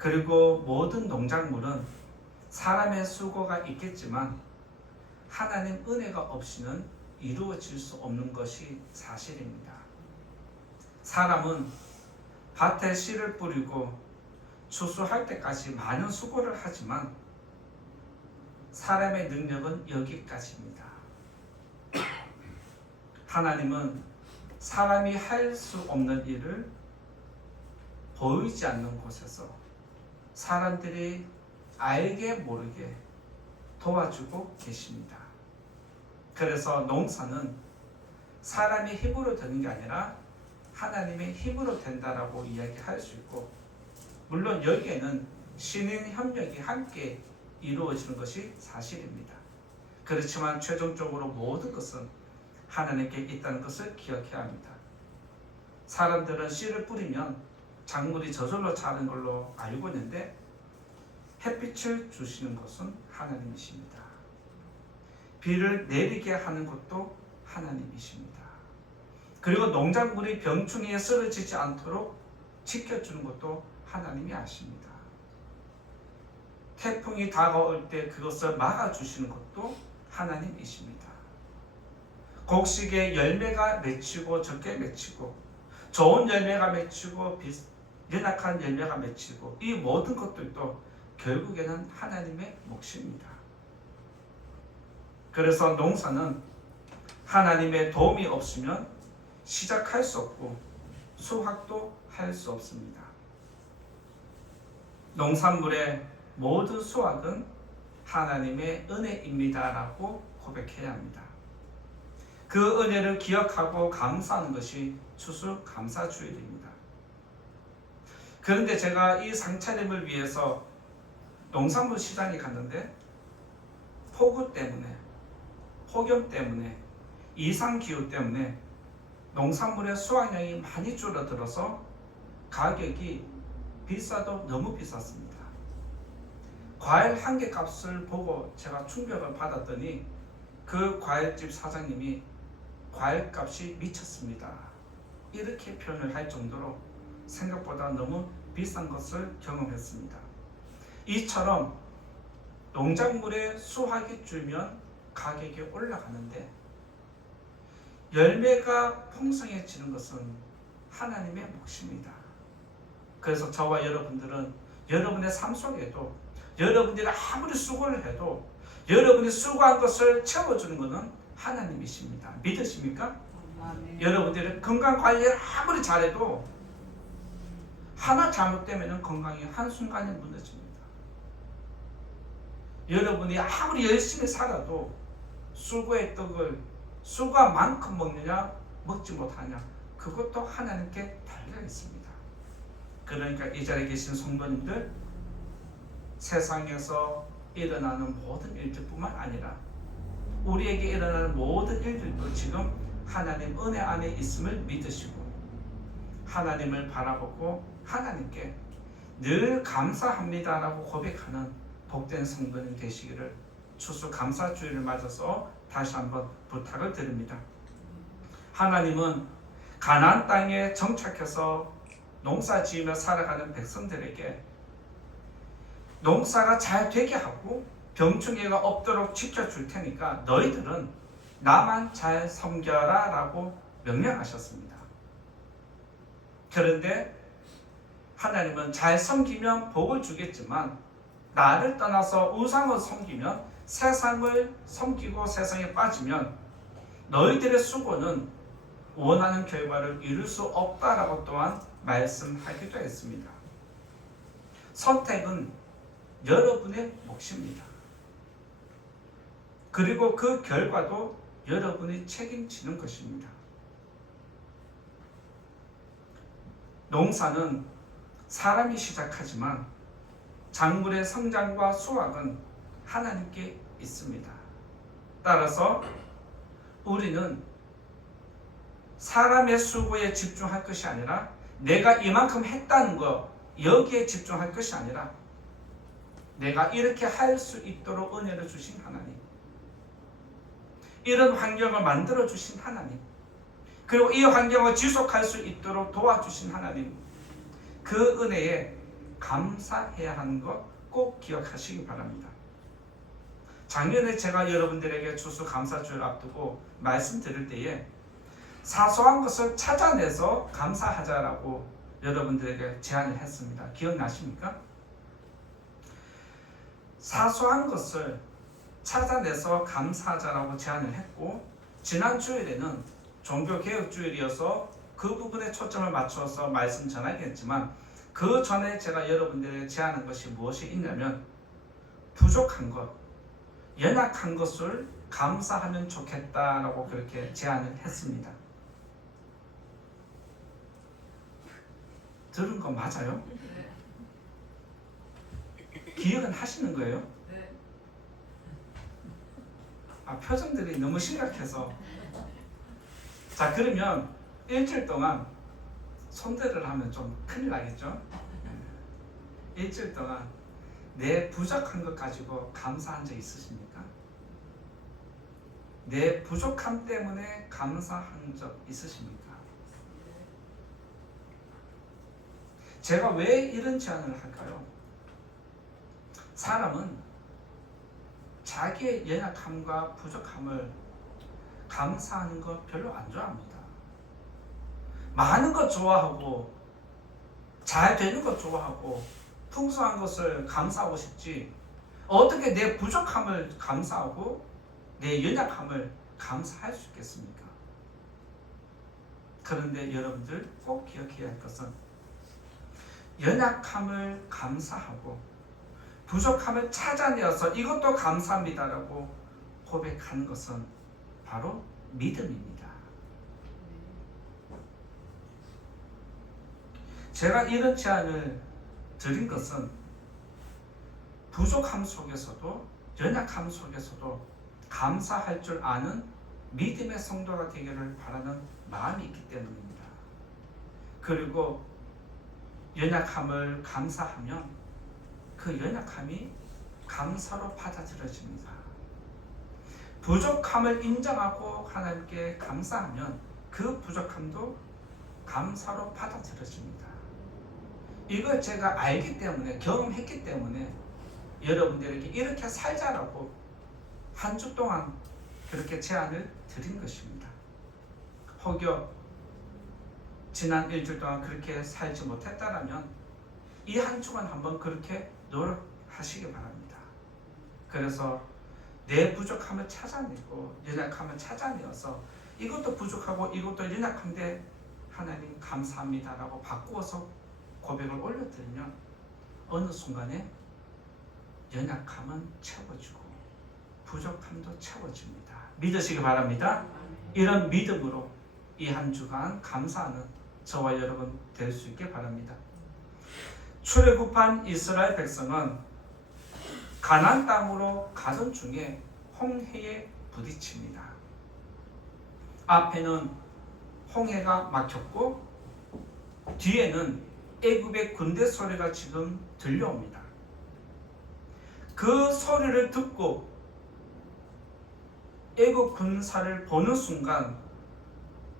그리고 모든 농작물은 사람의 수고가 있겠지만 하나님 은혜가 없이는 이루어질 수 없는 것이 사실입니다. 사람은 밭에 씨를 뿌리고 추수할 때까지 많은 수고를 하지만 사람의 능력은 여기까지입니다. 하나님은 사람이 할 수 없는 일을 보이지 않는 곳에서 사람들이 알게 모르게 도와주고 계십니다. 그래서 농사는 사람의 힘으로 되는 게 아니라 하나님의 힘으로 된다라고 이야기할 수 있고, 물론 여기에는 신인 협력이 함께 이루어지는 것이 사실입니다. 그렇지만 최종적으로 모든 것은 하나님께 있다는 것을 기억해야 합니다. 사람들은 씨를 뿌리면 작물이 저절로 자라는 걸로 알고 있는데 햇빛을 주시는 것은 하나님이십니다. 비를 내리게 하는 것도 하나님이십니다. 그리고 농작물이 병충해에 쓰러지지 않도록 지켜주는 것도 하나님이 아십니다. 태풍이 다가올 때 그것을 막아주시는 것도 하나님이십니다. 곡식에 열매가 맺히고 적게 맺히고 좋은 열매가 맺히고 연약한 열매가 맺히고 이 모든 것들도 결국에는 하나님의 몫입니다. 그래서 농사는 하나님의 도움이 없으면 시작할 수 없고 수확도 할 수 없습니다. 농산물의 모든 수확은 하나님의 은혜입니다라고 고백해야 합니다. 그 은혜를 기억하고 감사하는 것이 추수감사주일입니다. 그런데 제가 이 상차림을 위해서 농산물 시장에 갔는데 폭우 때문에, 폭염 때문에, 이상기후 때문에 농산물의 수확량이 많이 줄어들어서 가격이 비싸도 너무 비쌌습니다. 과일 한 개 값을 보고 제가 충격을 받았더니 그 과일집 사장님이 과일값이 미쳤습니다, 이렇게 표현을 할 정도로 생각보다 너무 비싼 것을 경험했습니다. 이처럼 농작물의 수확이 줄면 가격이 올라가는데 열매가 풍성해지는 것은 하나님의 몫입니다. 그래서 저와 여러분들은 여러분의 삶 속에도 여러분들이 아무리 수고를 해도 여러분이 수고한 것을 채워주는 것은 하나님이십니다. 믿으십니까? 아멘. 여러분들이 건강관리를 아무리 잘해도 하나 잘못되면 건강이 한순간에 무너집니다. 여러분이 아무리 열심히 살아도 수고의 떡을 수고한 만큼 먹느냐 먹지 못하냐 그것도 하나님께 달려 있습니다. 그러니까 이 자리에 계신 성도님들, 세상에서 일어나는 모든 일들뿐만 아니라 우리에게 일어나는 모든 일들도 지금 하나님 은혜 안에 있음을 믿으시고 하나님을 바라보고 하나님께 늘 감사합니다라고 고백하는 복된 성도님 되시기를 추수감사주일을 맞아서 다시 한번 부탁을 드립니다. 하나님은 가나안 땅에 정착해서 농사 지으며 살아가는 백성들에게 농사가 잘 되게 하고 병충해가 없도록 지켜줄 테니까 너희들은 나만 잘 섬겨라 라고 명령하셨습니다. 그런데 하나님은 잘 섬기면 복을 주겠지만 나를 떠나서 우상을 섬기면, 세상을 섬기고 세상에 빠지면 너희들의 수고는 원하는 결과를 이룰 수 없다라고 또한 말씀하기도 했습니다. 선택은 여러분의 몫입니다. 그리고 그 결과도 여러분이 책임지는 것입니다. 농사는 사람이 시작하지만 작물의 성장과 수확은 하나님께 있습니다. 따라서 우리는 사람의 수고에 집중할 것이 아니라 내가 이만큼 했다는 것 여기에 집중할 것이 아니라 내가 이렇게 할 수 있도록 은혜를 주신 하나님, 이런 환경을 만들어 주신 하나님, 그리고 이 환경을 지속할 수 있도록 도와주신 하나님, 그 은혜에 감사해야 하는 거 꼭 기억하시기 바랍니다. 작년에 제가 여러분들에게 추수감사주를 앞두고 말씀드릴 때에 사소한 것을 찾아내서 감사하자라고 여러분들에게 제안을 했습니다. 기억나십니까? 사소한 것을 찾아내서 감사하자라고 제안을 했고, 지난 주일에는 종교개혁주일이어서 그 부분에 초점을 맞춰서 말씀 전하겠지만, 그 전에 제가 여러분들에게 제안한 것이 무엇이 있냐면, 부족한 것, 연약한 것을 감사하면 좋겠다라고 그렇게 제안을 했습니다. 들은 거 맞아요? 네. 기억은 하시는 거예요? 네. 표정들이 너무 심각해서. 자, 그러면 일주일 동안 손대를 하면 좀 큰일 나겠죠? 일주일 동안 내 부족한 것 가지고 감사한 적 있으십니까? 내 부족함 때문에 감사한 적 있으십니까? 제가 왜 이런 제안을 할까요? 사람은 자기의 연약함과 부족함을 감사하는 거 별로 안 좋아합니다. 많은 것 좋아하고 잘 되는 것 좋아하고 풍성한 것을 감사하고 싶지, 어떻게 내 부족함을 감사하고 내 연약함을 감사할 수 있겠습니까? 그런데 여러분들 꼭 기억해야 할 것은, 연약함을 감사하고 부족함을 찾아내어서 이것도 감사합니다라고 고백하는 것은 바로 믿음입니다. 제가 이런 제안을 드린 것은 부족함 속에서도 연약함 속에서도 감사할 줄 아는 믿음의 성도가 되기를 바라는 마음이 있기 때문입니다. 그리고 연약함을 감사하면 그 연약함이 감사로 받아들여집니다. 부족함을 인정하고 하나님께 감사하면 그 부족함도 감사로 받아들여집니다. 이걸 제가 알기 때문에, 경험했기 때문에 여러분들에게 이렇게 살자라고 한 주 동안 그렇게 제안을 드린 것입니다. 혹여 지난 일주일 동안 그렇게 살지 못했다면 이 한 주간 한번 그렇게 노력하시기 바랍니다. 그래서 내 부족함을 찾아내고 연약함을 찾아내어서 이것도 부족하고 이것도 연약한데 하나님 감사합니다라고 바꾸어서 고백을 올려드리면 어느 순간에 연약함은 채워지고 부족함도 채워집니다. 믿으시기 바랍니다. 이런 믿음으로 이 한 주간 감사하는 저와 여러분 될 수 있게 바랍니다. 출애굽한 이스라엘 백성은 가나안 땅으로 가던 중에 홍해에 부딪힙니다. 앞에는 홍해가 막혔고 뒤에는 애굽의 군대 소리가 지금 들려옵니다. 그 소리를 듣고 애굽 군사를 보는 순간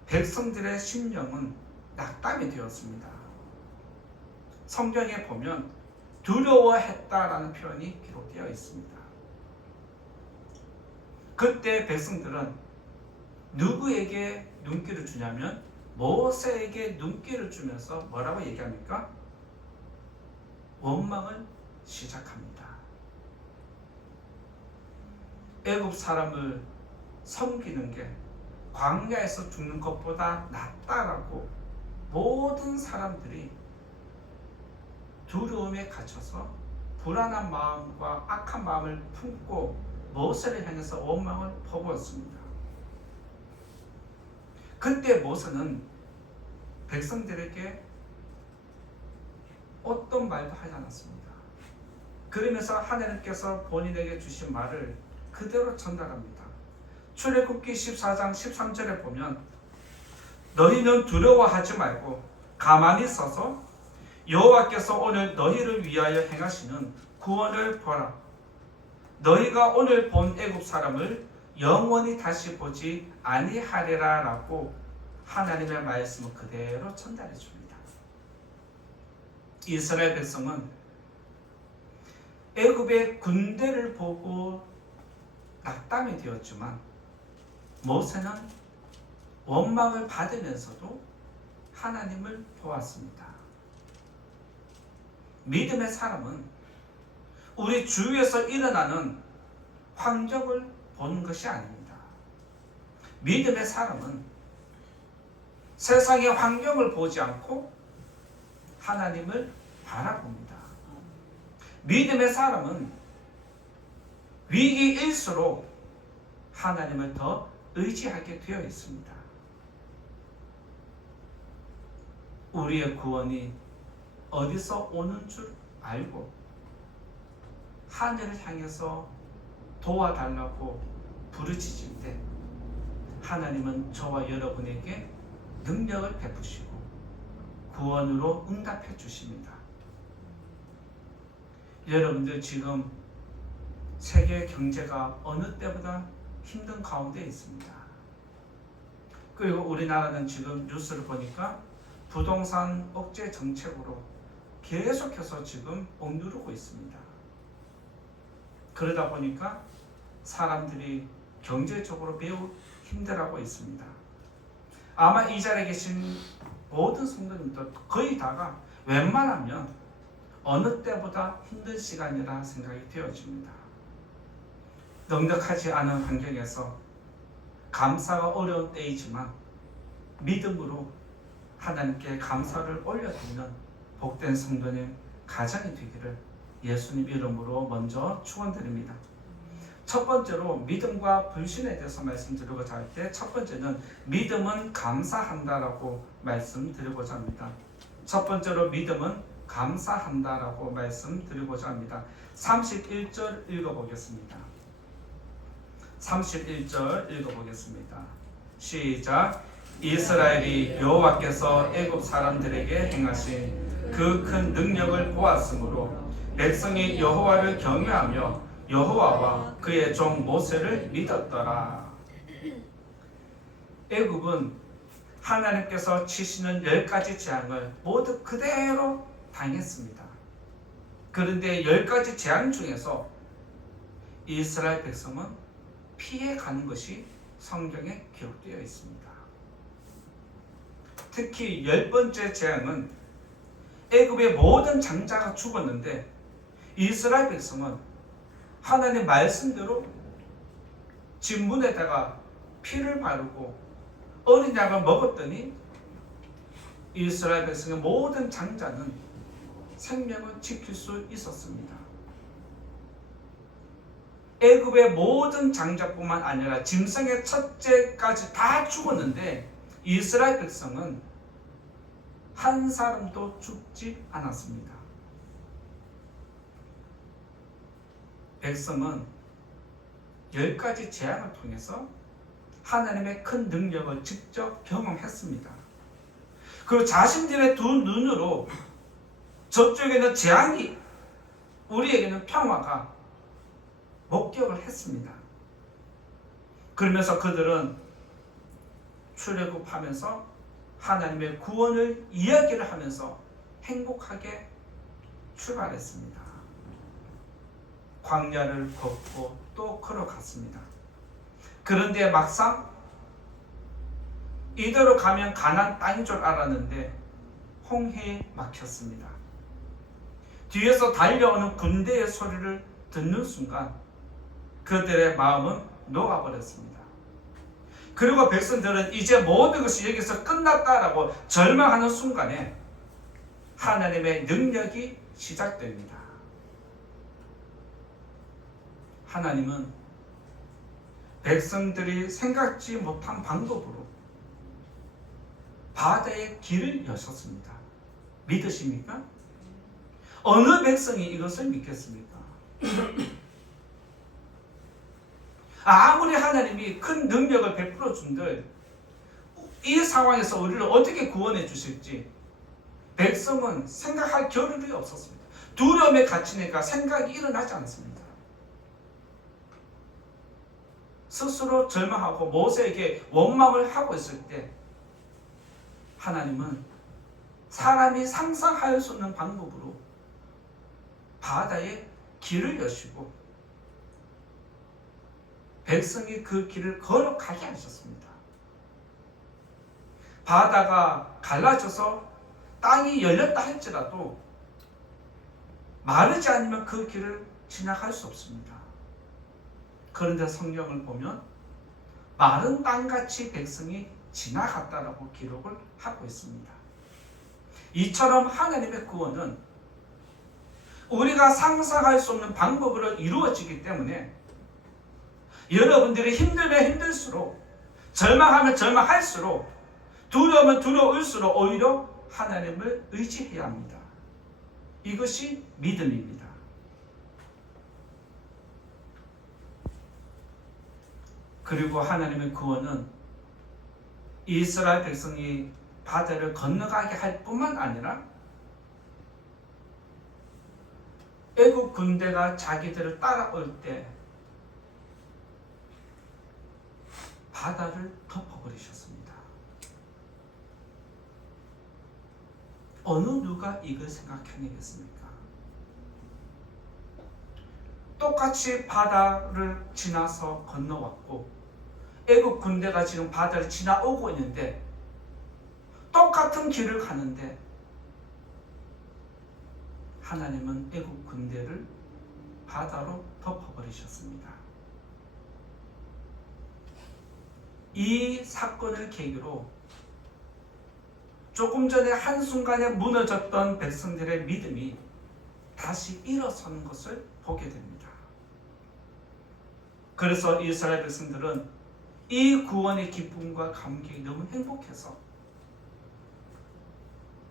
백성들의 심령은 낙담이 되었습니다. 성경에 보면 두려워했다라는 표현이 기록되어 있습니다. 그때 백성들은 누구에게 눈길을 주냐면 모세에게 눈길을 주면서 뭐라고 얘기합니까? 원망을 시작합니다. 애굽 사람을 섬기는 게 광야에서 죽는 것보다 낫다라고 모든 사람들이 두려움에 갇혀서 불안한 마음과 악한 마음을 품고 모세를 향해서 원망을 퍼부었습니다. 그때 모세는 백성들에게 어떤 말도 하지 않았습니다. 그러면서 하나님께서 본인에게 주신 말을 그대로 전달합니다. 출애굽기 14장 13절에 보면 너희는 두려워하지 말고 가만히 서서 여호와께서 오늘 너희를 위하여 행하시는 구원을 보라. 너희가 오늘 본 애굽 사람을 영원히 다시 보지 아니하리라 라고 하나님의 말씀을 그대로 전달해 줍니다. 이스라엘 백성은 애굽의 군대를 보고 낙담이 되었지만 모세는 원망을 받으면서도 하나님을 보았습니다. 믿음의 사람은 우리 주위에서 일어나는 환경을 보는 것이 아닙니다. 믿음의 사람은 세상의 환경을 보지 않고 하나님을 바라봅니다. 믿음의 사람은 위기일수록 하나님을 더 의지하게 되어 있습니다. 우리의 구원이 어디서 오는 줄 알고 하늘을 향해서 도와달라고 부르짖을 때 하나님은 저와 여러분에게 능력을 베푸시고 구원으로 응답해 주십니다. 여러분들 지금 세계 경제가 어느 때보다 힘든 가운데 있습니다. 그리고 우리나라는 지금 뉴스를 보니까 부동산 억제 정책으로 계속해서 지금 억누르고 있습니다. 그러다 보니까 사람들이 경제적으로 매우 힘들어하고 있습니다. 아마 이 자리에 계신 모든 성도님들 거의 다가 웬만하면 어느 때보다 힘든 시간이라 생각이 되어집니다. 넉넉하지 않은 환경에서 감사가 어려운 때이지만 믿음으로 하나님께 감사를 올려드리는 복된 성도님 가정이 되기를 예수님 이름으로 먼저 축원드립니다. 첫 번째로 믿음과 불신에 대해서 말씀드리고자 할 때 첫 번째는 믿음은 감사한다라고 말씀드리고자 합니다. 첫 번째로 믿음은 감사한다라고 말씀드리고자 합니다. 31절 읽어보겠습니다. 31절 읽어보겠습니다. 시작. 이스라엘이 여호와께서 애굽 사람들에게 행하신 그 큰 능력을 보았으므로 백성이 여호와를 경외하며 여호와와 그의 종 모세를 믿었더라. 애굽은 하나님께서 치시는 10가지 재앙을 모두 그대로 당했습니다. 그런데 10가지 재앙 중에서 이스라엘 백성은 피해가는 것이 성경에 기록되어 있습니다. 특히 10번째 재앙은 애굽의 모든 장자가 죽었는데 이스라엘 백성은 하나님의 말씀대로 진문에다가 피를 바르고 어린 양을 먹었더니 이스라엘 백성의 모든 장자는 생명을 지킬 수 있었습니다. 애굽의 모든 장자뿐만 아니라 짐승의 첫째까지 다 죽었는데 이스라엘 백성은 한 사람도 죽지 않았습니다. 백성은 10가지 재앙을 통해서 하나님의 큰 능력을 직접 경험했습니다. 그리고 자신들의 두 눈으로 저쪽에는 재앙이, 우리에게는 평화가 목격을 했습니다. 그러면서 그들은 출애굽하면서 하나님의 구원을 이야기를 하면서 행복하게 출발했습니다. 광야를 걷고 또 걸어갔습니다. 그런데 막상 이대로 가면 가나안 땅인 줄 알았는데 홍해에 막혔습니다. 뒤에서 달려오는 군대의 소리를 듣는 순간 그들의 마음은 녹아버렸습니다. 그리고 백성들은 이제 모든 것이 여기서 끝났다라고 절망하는 순간에 하나님의 능력이 시작됩니다. 하나님은 백성들이 생각지 못한 방법으로 바다의 길을 여셨습니다. 믿으십니까? 어느 백성이 이것을 믿겠습니까? 아무리 하나님이 큰 능력을 베풀어 준들 이 상황에서 우리를 어떻게 구원해 주실지 백성은 생각할 겨를이 없었습니다. 두려움에 갇히니까 생각이 일어나지 않습니다. 스스로 절망하고 모세에게 원망을 하고 있을 때 하나님은 사람이 상상할 수 없는 방법으로 바다에 길을 여시고 백성이 그 길을 걸어가게 하셨습니다. 바다가 갈라져서 땅이 열렸다 할지라도 마르지 않으면 그 길을 지나갈 수 없습니다. 그런데 성경을 보면 마른 땅같이 백성이 지나갔다라고 기록을 하고 있습니다. 이처럼 하나님의 구원은 우리가 상상할 수 없는 방법으로 이루어지기 때문에 여러분들이 힘들면 힘들수록, 절망하면 절망할수록, 두려우면 두려울수록 오히려 하나님을 의지해야 합니다. 이것이 믿음입니다. 그리고 하나님의 구원은 이스라엘 백성이 바다를 건너가게 할 뿐만 아니라 애국 군대가 자기들을 따라올 때 바다를 덮어버리셨습니다. 어느 누가 이걸 생각해내겠습니까? 똑같이 바다를 지나서 건너왔고 애국 군대가 지금 바다를 지나오고 있는데 똑같은 길을 가는데 하나님은 애국 군대를 바다로 덮어버리셨습니다. 이 사건을 계기로 조금 전에 한순간에 무너졌던 백성들의 믿음이 다시 일어서는 것을 보게 됩니다. 그래서 이스라엘 백성들은 이 구원의 기쁨과 감격이 너무 행복해서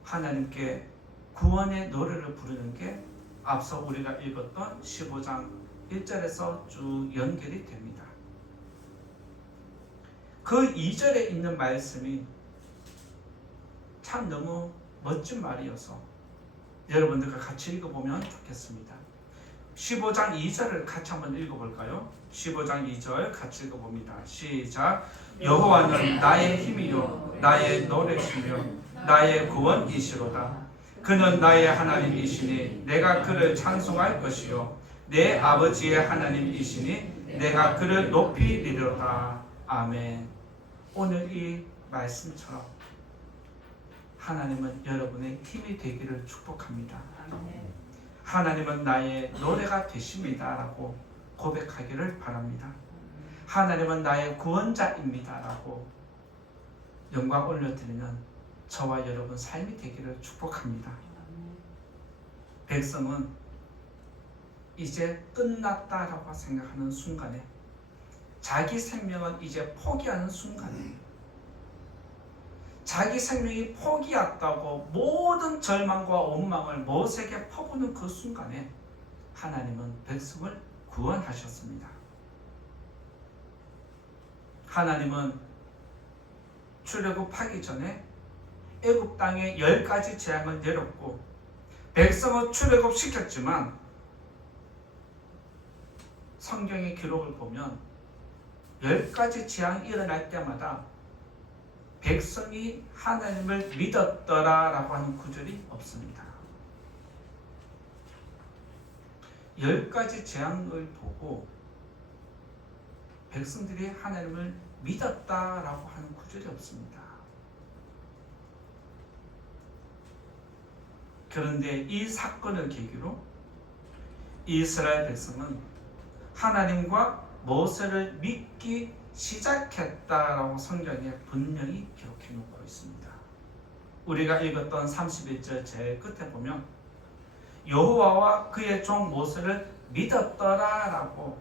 하나님께 구원의 노래를 부르는 게 앞서 우리가 읽었던 15장 1절에서 쭉 연결이 됩니다. 그 2절에 있는 말씀이 참 너무 멋진 말이어서 여러분들과 같이 읽어보면 좋겠습니다. 15장 2절을 같이 한번 읽어볼까요? 15장 2절 같이 읽어봅니다. 시작. 여호와는 나의 힘이요 나의 노래시며 나의 구원이시로다. 그는 나의 하나님이시니 내가 그를 찬송할 것이요 내 아버지의 하나님이시니 내가 그를 높이리로다. 아멘. 오늘 이 말씀처럼 하나님은 여러분의 힘이 되기를 축복합니다. 하나님은 나의 노래가 되십니다 라고 고백하기를 바랍니다. 하나님은 나의 구원자입니다 라고 영광 올려드리는 저와 여러분 삶이 되기를 축복합니다. 백성은 이제 끝났다라고 생각하는 순간에, 자기 생명은 이제 포기하는 순간에, 자기 생명이 포기했다고 모든 절망과 원망을 모세에게 퍼부는 그 순간에 하나님은 백성을 구원하셨습니다. 하나님은 출애굽하기 전에 애굽 땅에 10가지 재앙을 내렸고 백성을 출애굽시켰지만 성경의 기록을 보면 10가지 재앙이 일어날 때마다 백성이 하나님을 믿었더라라고 하는 구절이 없습니다. 10가지 재앙을 보고 백성들이 하나님을 믿었다라고 하는 구절이 없습니다. 그런데 이 사건을 계기로 이스라엘 백성은 하나님과 모세를 믿기 시작했다라고 성경에 분명히 기록해 놓고 있습니다. 우리가 읽었던 31절 제일 끝에 보면 여호와와 그의 종 모세를 믿었더라라고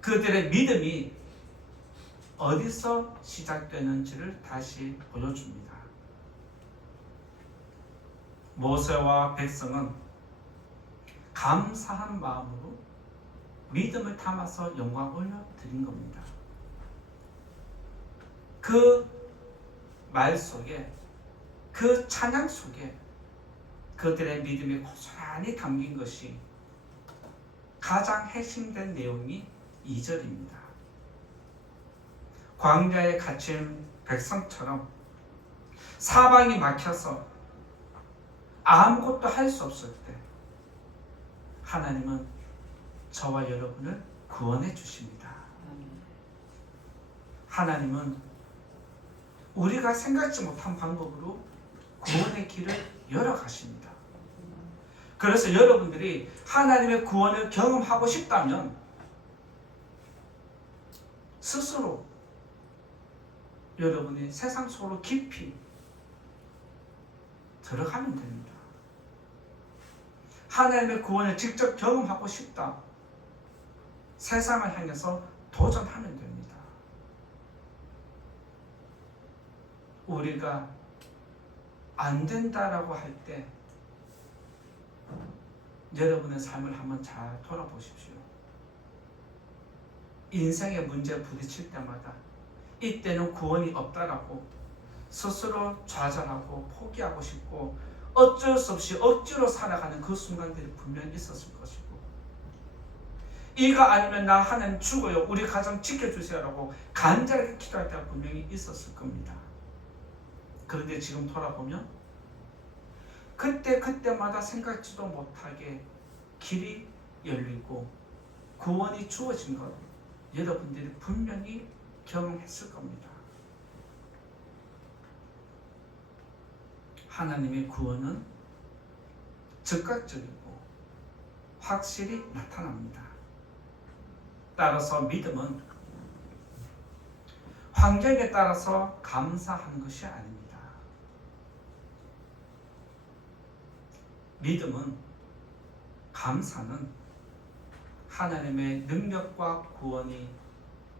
그들의 믿음이 어디서 시작되는지를 다시 보여줍니다. 모세와 백성은 감사한 마음으로 믿음을 담아서 영광 올려드린 겁니다. 그 말 속에, 그 찬양 속에 그들의 믿음이 고스란히 담긴 것이 가장 핵심된 내용이 2절입니다. 광야에 갇힌 백성처럼 사방이 막혀서 아무것도 할 수 없을 때 하나님은 저와 여러분을 구원해 주십니다. 하나님은 우리가 생각지 못한 방법으로 구원의 길을 열어가십니다. 그래서 여러분들이 하나님의 구원을 경험하고 싶다면 스스로 여러분이 세상 속으로 깊이 들어가면 됩니다. 하나님의 구원을 직접 경험하고 싶다. 세상을 향해서 도전하면 됩니다. 우리가 안 된다라고 할 때 여러분의 삶을 한번 잘 돌아보십시오. 인생의 문제에 부딪힐 때마다 이때는 구원이 없다라고 스스로 좌절하고 포기하고 싶고 어쩔 수 없이 억지로 살아가는 그 순간들이 분명히 있었을 것이고, 이거 아니면 나 하나님 죽어요, 우리 가정 지켜주세요라고 간절하게 기도할 때가 분명히 있었을 겁니다. 그런데 지금 돌아보면 그때마다 생각지도 못하게 길이 열리고 구원이 주어진 것 여러분들이 분명히 경험했을 겁니다. 하나님의 구원은 즉각적이고 확실히 나타납니다. 따라서 믿음은 환경에 따라서 감사하는 것이 아닙니다. 믿음은, 감사는 하나님의 능력과 구원이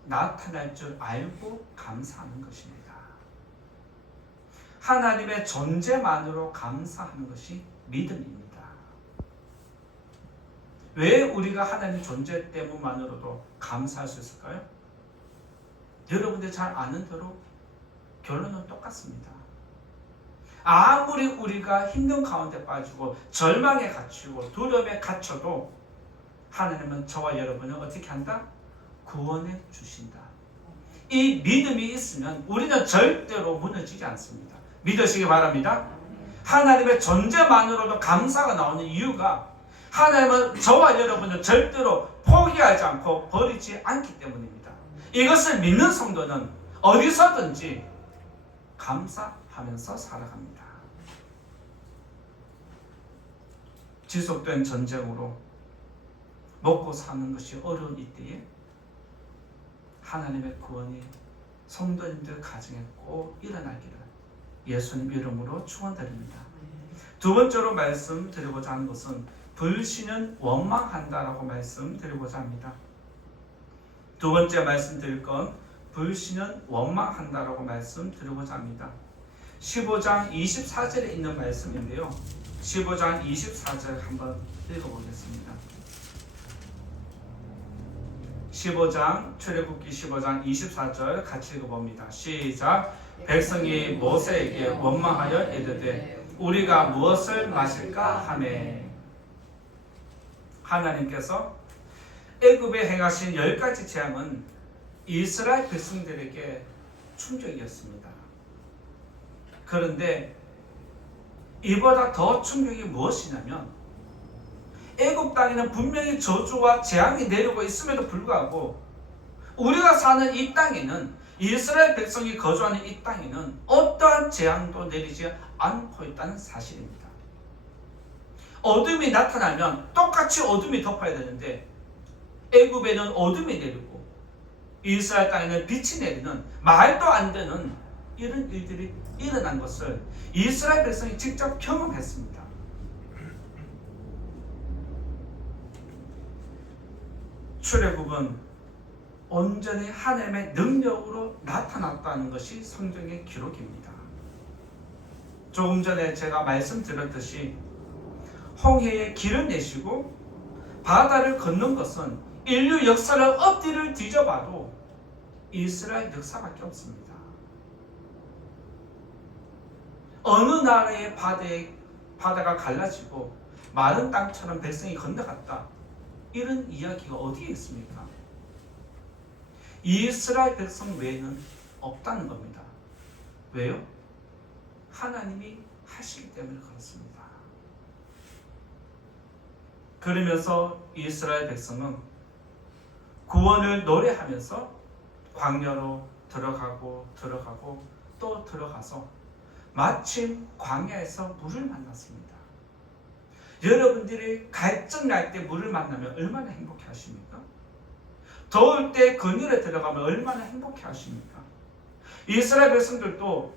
나타날 줄 알고 감사하는 것입니다. 하나님의 존재만으로 감사하는 것이 믿음입니다. 왜 우리가 하나님 존재 때문만으로도 감사할 수 있을까요? 여러분들 잘 아는 대로 결론은 똑같습니다. 아무리 우리가 힘든 가운데 빠지고 절망에 갇히고 두려움에 갇혀도 하나님은 저와 여러분을 어떻게 한다? 구원해 주신다. 이 믿음이 있으면 우리는 절대로 무너지지 않습니다. 믿으시기 바랍니다. 하나님의 존재만으로도 감사가 나오는 이유가 하나님은 저와 여러분을 절대로 포기하지 않고 버리지 않기 때문입니다. 이것을 믿는 성도는 어디서든지 감사하면서 살아갑니다. 지속된 전쟁으로 먹고 사는 것이 어려운 이때에 하나님의 구원이 성도님들 가정에 꼭 일어나기를 예수님 이름으로 축원드립니다. 두 번째로 말씀드리고자 하는 것은 불신은 원망한다라고 말씀드리고자 합니다. 두 번째 말씀드릴 건 불신은 원망한다라고 말씀드리고자 합니다. 15장 24절에 있는 말씀인데요. 15장 24절 한번 읽어보겠습니다. 15장 출애굽기 15장 24절 같이 읽어봅니다. 시작. 백성이 모세에게 원망하여 이르되 우리가 무엇을 마실까 하매. 하나님께서 애굽에 행하신 10가지 재앙은 이스라엘 백성들에게 충격이었습니다. 그런데 이보다 더 충격이 무엇이냐면 애굽 땅에는 분명히 저주와 재앙이 내리고 있음에도 불구하고 우리가 사는 이 땅에는, 이스라엘 백성이 거주하는 이 땅에는 어떠한 재앙도 내리지 않고 있다는 사실입니다. 어둠이 나타나면 똑같이 어둠이 덮어야 되는데 애굽에는 어둠이 내리고 이스라엘 땅에는 빛이 내리는 말도 안 되는 이런 일들이 일어난 것을 이스라엘 백성이 직접 경험했습니다. 출애굽은 온전히 하나님의 능력으로 나타났다는 것이 성경의 기록입니다. 조금 전에 제가 말씀드렸듯이 홍해에 길을 내시고 바다를 걷는 것은 인류 역사를 엎드려 뒤져봐도 이스라엘 역사밖에 없습니다. 어느 나라의 바다가 갈라지고 마른 땅처럼 백성이 건너갔다, 이런 이야기가 어디에 있습니까? 이스라엘 백성 외에는 없다는 겁니다. 왜요? 하나님이 하시기 때문에 그렇습니다. 그러면서 이스라엘 백성은 구원을 노래하면서 광야로 들어가고 또 들어가서 마침 광야에서 물을 만났습니다. 여러분들이 갈증 날 때 물을 만나면 얼마나 행복해 하십니까? 더울 때 그늘에 들어가면 얼마나 행복해 하십니까? 이스라엘 백성들도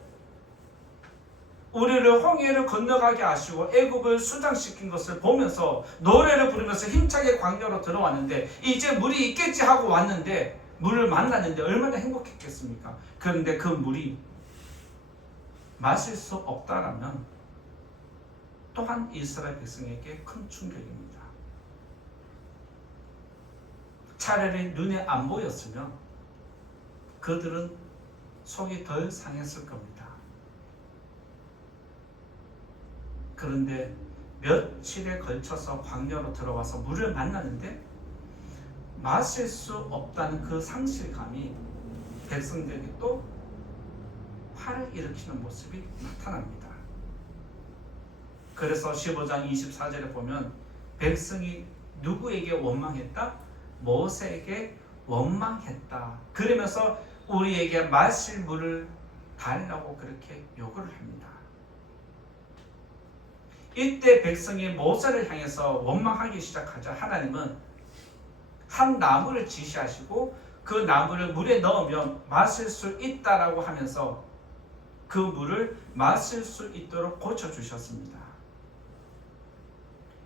우리를 홍해를 건너가게 하시고 애굽을 수장시킨 것을 보면서 노래를 부르면서 힘차게 광야로 들어왔는데 이제 물이 있겠지 하고 왔는데 물을 만났는데 얼마나 행복했겠습니까? 그런데 그 물이 마실 수 없다라면 또한 이스라엘 백성에게 큰 충격입니다. 차라리 눈에 안 보였으면 그들은 속이 덜 상했을 겁니다. 그런데 며칠에 걸쳐서 광야로 들어와서 물을 만나는데 마실 수 없다는 그 상실감이 백성들에게 또 화를 일으키는 모습이 나타납니다. 그래서 15장 24절에 보면 백성이 누구에게 원망했다? 모세에게 원망했다. 그러면서 우리에게 마실 물을 달라고 그렇게 요구를 합니다. 이때 백성이 모세를 향해서 원망하기 시작하자 하나님은 한 나무를 지시하시고 그 나무를 물에 넣으면 마실 수 있다라고 하면서 그 물을 마실 수 있도록 고쳐주셨습니다.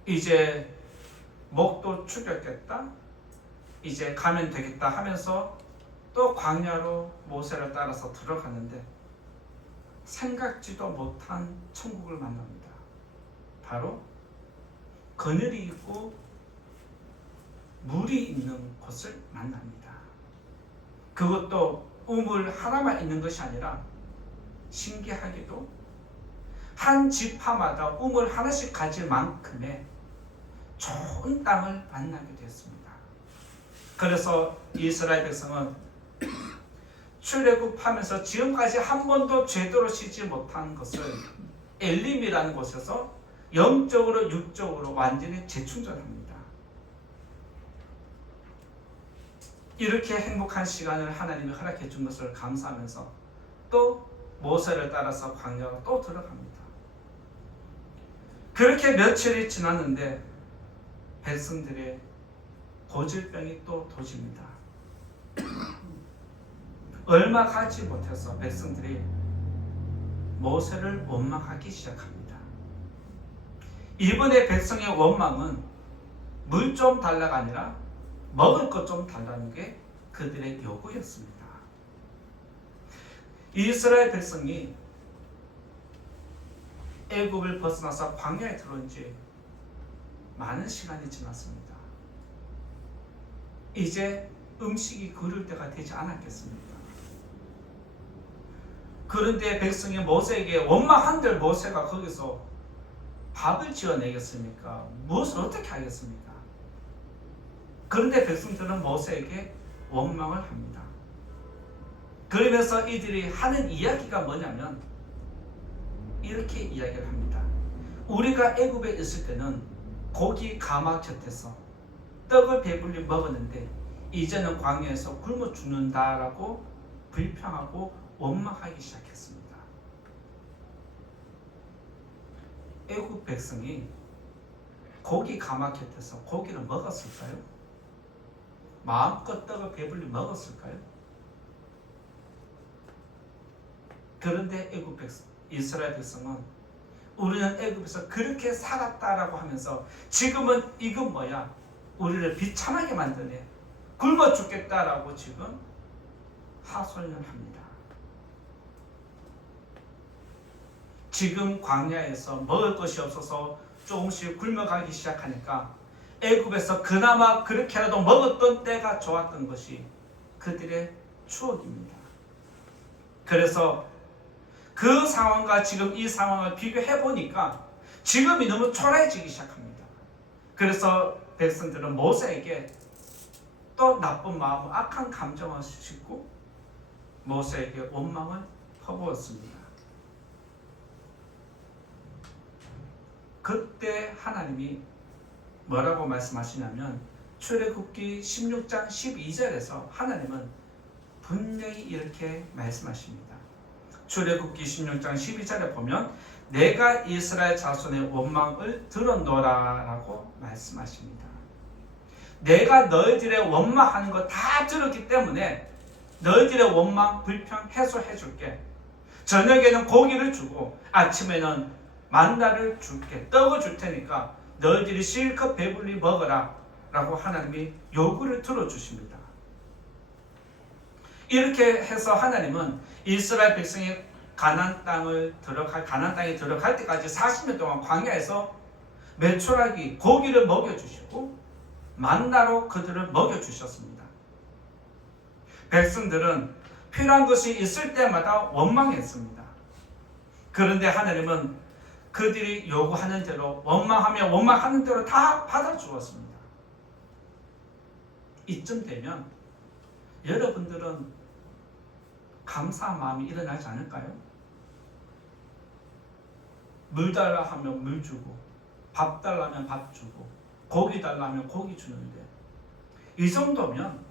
이제 목도 축였겠다, 이제 가면 되겠다 하면서 또 광야로 모세를 따라서 들어갔는데 생각지도 못한 천국을 만납니다. 바로 그늘이 있고 물이 있는 곳을 만납니다. 그것도 우물 하나만 있는 것이 아니라 신기하게도 한 지파마다 우물 하나씩 가질 만큼의 좋은 땅을 만나게 되었습니다. 그래서 이스라엘 백성은 출애굽하면서 지금까지 한 번도 제대로 쉬지 못한 것을 엘림이라는 곳에서 영적으로 육적으로 완전히 재충전합니다. 이렇게 행복한 시간을 하나님이 허락해 준 것을 감사하면서 또 모세를 따라서 광야로 또 들어갑니다. 그렇게 며칠이 지났는데 백성들의 고질병이 또 도집니다. 얼마 가지 못해서 백성들이 모세를 원망하기 시작합니다. 이번에 백성의 원망은 물 좀 달라가 아니라 먹을 것 좀 달라는 게 그들의 요구였습니다. 이스라엘 백성이 애굽을 벗어나서 광야에 들어온 지 많은 시간이 지났습니다. 이제 음식이 그럴 때가 되지 않았겠습니까? 그런데 백성이 모세에게 원망한들 모세가 거기서 밥을 지어내겠습니까? 무엇을 어떻게 하겠습니까? 그런데 백성들은 모세에게 원망을 합니다. 그러면서 이들이 하는 이야기가 뭐냐면 이렇게 이야기를 합니다. 우리가 애굽에 있을 때는 고기 가마 곁에서 떡을 배불리 먹었는데 이제는 광야에서 굶어 죽는다라고 불평하고 원망하기 시작했습니다. 애굽 백성이 고기 가마 곁에서 고기를 먹었을까요? 마음껏 떡을 배불리 먹었을까요? 그런데 애굽 백성, 이스라엘 백성은 우리는 애굽에서 그렇게 살았다라고 하면서 지금은 이건 뭐야? 우리를 비참하게 만드네. 굶어 죽겠다라고 지금 하소연을 합니다. 지금 광야에서 먹을 것이 없어서 조금씩 굶어가기 시작하니까 애굽에서 그나마 그렇게라도 먹었던 때가 좋았던 것이 그들의 추억입니다. 그래서 그 상황과 지금 이 상황을 비교해 보니까 지금이 너무 초라해지기 시작합니다. 그래서 백성들은 모세에게 또 나쁜 마음, 악한 감정을 싣고 모세에게 원망을 퍼부었습니다. 그때 하나님이 뭐라고 말씀하시냐면 출애굽기 16장 12절에서 하나님은 분명히 이렇게 말씀하십니다. 출애굽기 16장 12절에 보면 내가 이스라엘 자손의 원망을 들었노라 라고 말씀하십니다. 내가 너희들의 원망하는 거 다 들었기 때문에 너희들의 원망 불평 해소해 줄게. 저녁에는 고기를 주고 아침에는 만나를 줄게. 떡을 줄 테니까 너희들이 실컷 배불리 먹어라 라고 하나님이 요구를 들어주십니다. 이렇게 해서 하나님은 이스라엘 백성이 가나안 땅에 들어갈 때까지 40년 동안 광야에서 메추라기 고기를 먹여주시고 만나로 그들을 먹여주셨습니다. 백성들은 필요한 것이 있을 때마다 원망했습니다. 그런데 하나님은 그들이 요구하는 대로 원망하며 원망하는 대로 다 받아주었습니다. 이쯤 되면 여러분들은 감사한 마음이 일어나지 않을까요? 물 달라 하면 물 주고 밥 달라면 밥 주고 고기 달라면 고기 주는데 이 정도면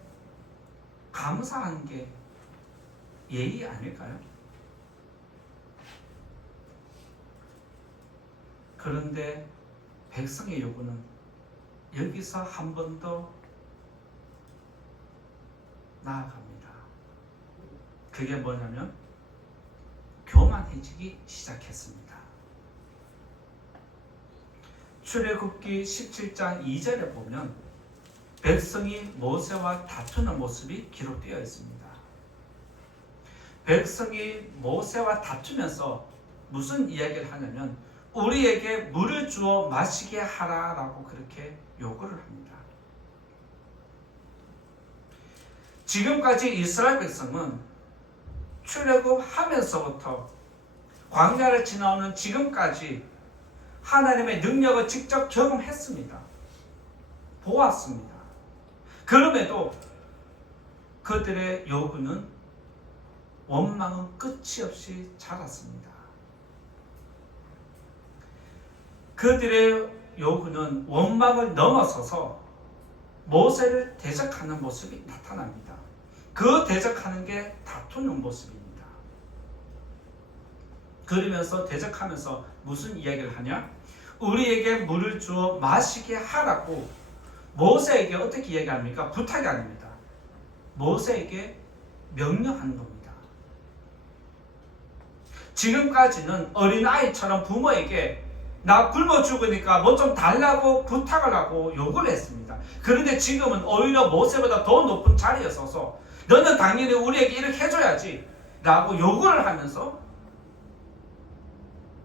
감사한 게 예의 아닐까요? 그런데 백성의 요구는 여기서 한 번 더 나아갑니다. 그게 뭐냐면 교만해지기 시작했습니다. 출애굽기 17장 2절에 보면 백성이 모세와 다투는 모습이 기록되어 있습니다. 백성이 모세와 다투면서 무슨 이야기를 하냐면 우리에게 물을 주어 마시게 하라라고 그렇게 요구를 합니다. 지금까지 이스라엘 백성은 출애굽하면서부터 광야를 지나오는 지금까지 하나님의 능력을 직접 경험했습니다. 보았습니다. 그럼에도 그들의 요구는 원망은 끝이 없이 자랐습니다. 그들의 요구는 원망을 넘어서서 모세를 대적하는 모습이 나타납니다. 그 대적하는 게 다투는 모습입니다. 그러면서 대적하면서 무슨 이야기를 하냐? 우리에게 물을 주어 마시게 하라고 모세에게 어떻게 이야기합니까? 부탁이 아닙니다. 모세에게 명령하는 겁니다. 지금까지는 어린아이처럼 부모에게 나 굶어 죽으니까 뭐 좀 달라고 부탁을 하고 요구를 했습니다. 그런데 지금은 오히려 모세보다 더 높은 자리에 서서 너는 당연히 우리에게 이렇게 해줘야지 라고 요구를 하면서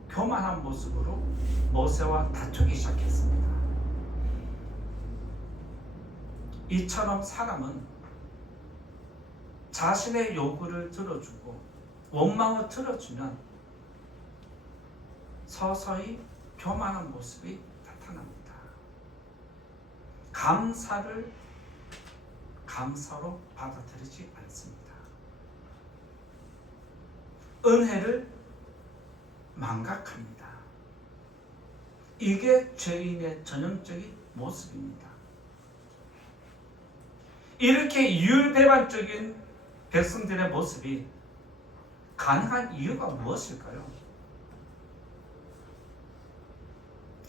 교만한 모습으로 모세와 다투기 시작했습니다. 이처럼 사람은 자신의 요구를 들어주고 원망을 들어주면 서서히 교만한 모습이 나타납니다. 감사를 감사로 받아들이지 않습니다. 은혜를 망각합니다. 이게 죄인의 전형적인 모습입니다. 이렇게 이율배반적인 백성들의 모습이 가능한 이유가 무엇일까요?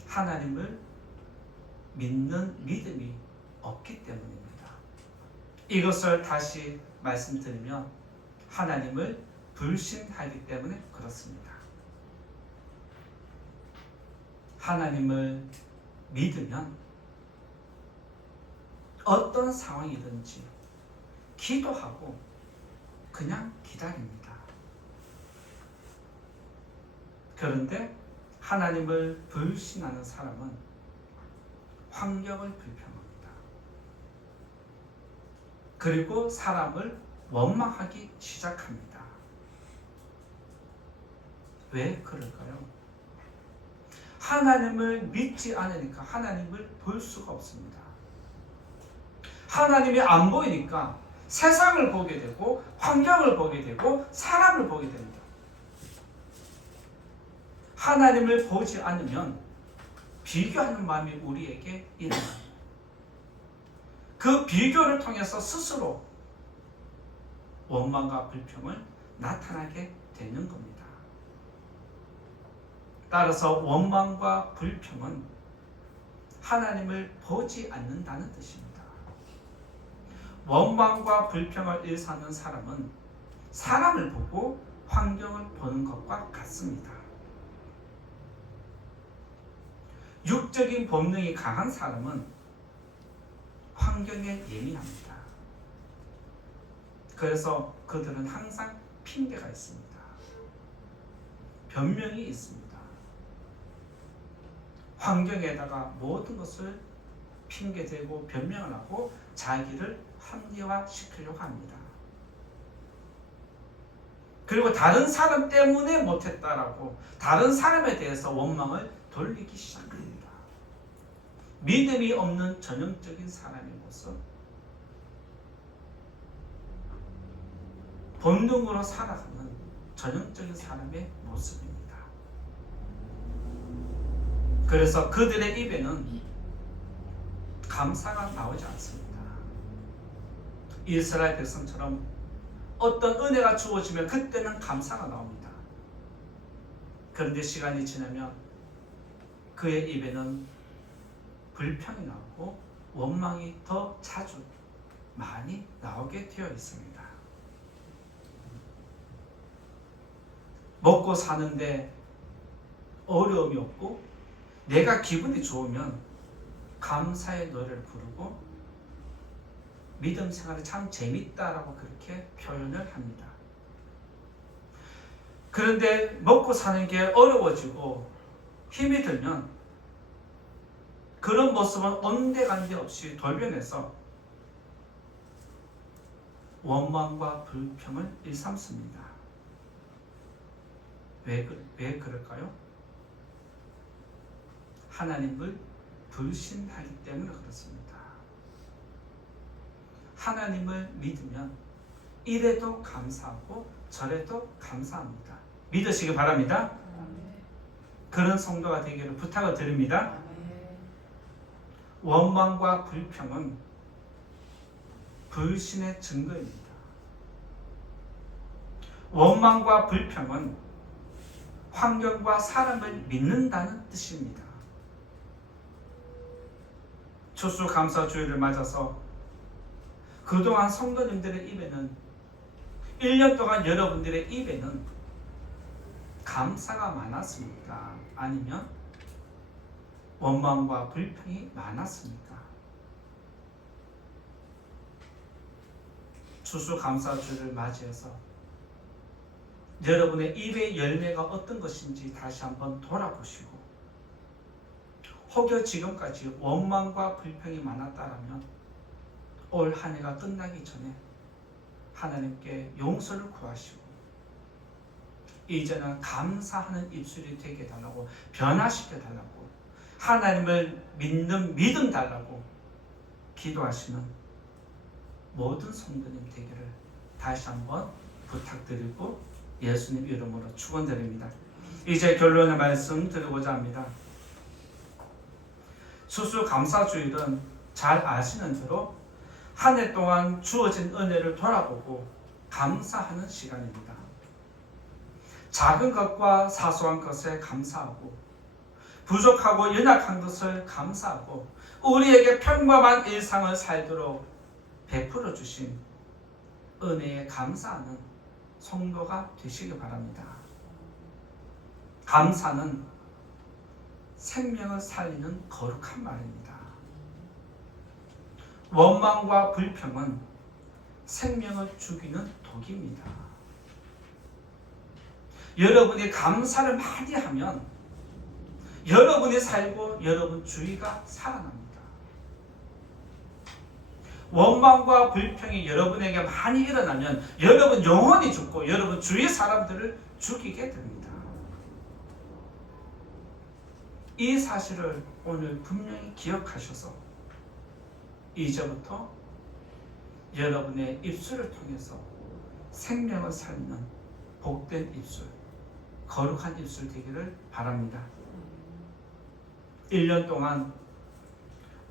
하나님을 믿는 믿음이 없기 때문입니다. 이것을 다시 말씀드리면 하나님을 불신하기 때문에 그렇습니다. 하나님을 믿으면 어떤 상황이든지 기도하고 그냥 기다립니다. 그런데 하나님을 불신하는 사람은 환경을 불평합니다. 그리고 사람을 원망하기 시작합니다. 왜 그럴까요? 하나님을 믿지 않으니까 하나님을 볼 수가 없습니다. 하나님이 안 보이니까 세상을 보게 되고 환경을 보게 되고 사람을 보게 됩니다. 하나님을 보지 않으면 비교하는 마음이 우리에게 일어납니다. 그 비교를 통해서 스스로 원망과 불평을 나타나게 되는 겁니다. 따라서 원망과 불평은 하나님을 보지 않는다는 뜻입니다. 원망과 불평을 일삼는 사람은 사람을 보고 환경을 보는 것과 같습니다. 육적인 본능이 강한 사람은 환경에 예민합니다. 그래서 그들은 항상 핑계가 있습니다. 변명이 있습니다. 환경에다가 모든 것을 핑계대고 변명을 하고 자기를 합리화시키려고 합니다. 그리고 다른 사람 때문에 못했다라고 다른 사람에 대해서 원망을 돌리기 시작합니다. 믿음이 없는 전형적인 사람의 모습, 본능으로 살아가는 전형적인 사람의 모습입니다. 그래서 그들의 입에는 감사가 나오지 않습니다. 이스라엘 백성처럼 어떤 은혜가 주어지면 그때는 감사가 나옵니다. 그런데 시간이 지나면 그의 입에는 불평이 나오고 원망이 더 자주 많이 나오게 되어 있습니다. 먹고 사는데 어려움이 없고 내가 기분이 좋으면 감사의 노래를 부르고 믿음 생활이 참 재밌다라고 그렇게 표현을 합니다. 그런데 먹고 사는 게 어려워지고 힘이 들면 그런 모습은 온데간데 없이 돌변해서 원망과 불평을 일삼습니다. 왜 그럴까요? 하나님을 불신하기 때문에 그렇습니다. 하나님을 믿으면 이래도 감사하고 저래도 감사합니다. 믿으시기 바랍니다. 그런 성도가 되기를 부탁을 드립니다. 원망과 불평은 불신의 증거입니다. 원망과 불평은 환경과 사람을 믿는다는 뜻입니다. 추수감사주일을 맞아서 그동안 성도님들의 입에는 1년 동안 여러분들의 입에는 감사가 많았습니까? 아니면 원망과 불평이 많았습니까? 추수감사주를 맞이해서 여러분의 입의 열매가 어떤 것인지 다시 한번 돌아보시고, 혹여 지금까지 원망과 불평이 많았다라면 올 한 해가 끝나기 전에 하나님께 용서를 구하시고 이제는 감사하는 입술이 되게 달라고, 변화시켜 달라고, 하나님을 믿는 믿음 달라고 기도하시는 모든 성도님 되기를 다시 한번 부탁드리고 예수님 이름으로 축원드립니다. 이제 결론의 말씀 드리고자 합니다. 추수감사주일은 잘 아시는 대로 한 해 동안 주어진 은혜를 돌아보고 감사하는 시간입니다. 작은 것과 사소한 것에 감사하고 부족하고 연약한 것을 감사하고 우리에게 평범한 일상을 살도록 베풀어 주신 은혜에 감사하는 성도가 되시기 바랍니다. 감사는 생명을 살리는 거룩한 말입니다. 원망과 불평은 생명을 죽이는 독입니다. 여러분이 감사를 많이 하면 여러분이 살고 여러분 주위가 살아납니다. 원망과 불평이 여러분에게 많이 일어나면 여러분 영혼이 죽고 여러분 주위 사람들을 죽이게 됩니다. 이 사실을 오늘 분명히 기억하셔서 이제부터 여러분의 입술을 통해서 생명을 살리는 복된 입술, 거룩한 입술 되기를 바랍니다. 1년 동안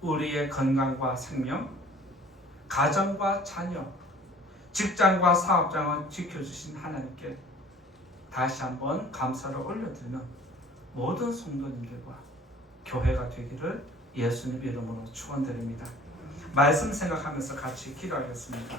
우리의 건강과 생명, 가정과 자녀, 직장과 사업장을 지켜주신 하나님께 다시 한번 감사를 올려드리는 모든 성도님들과 교회가 되기를 예수님 이름으로 축원드립니다. 말씀 생각하면서 같이 기도하겠습니다.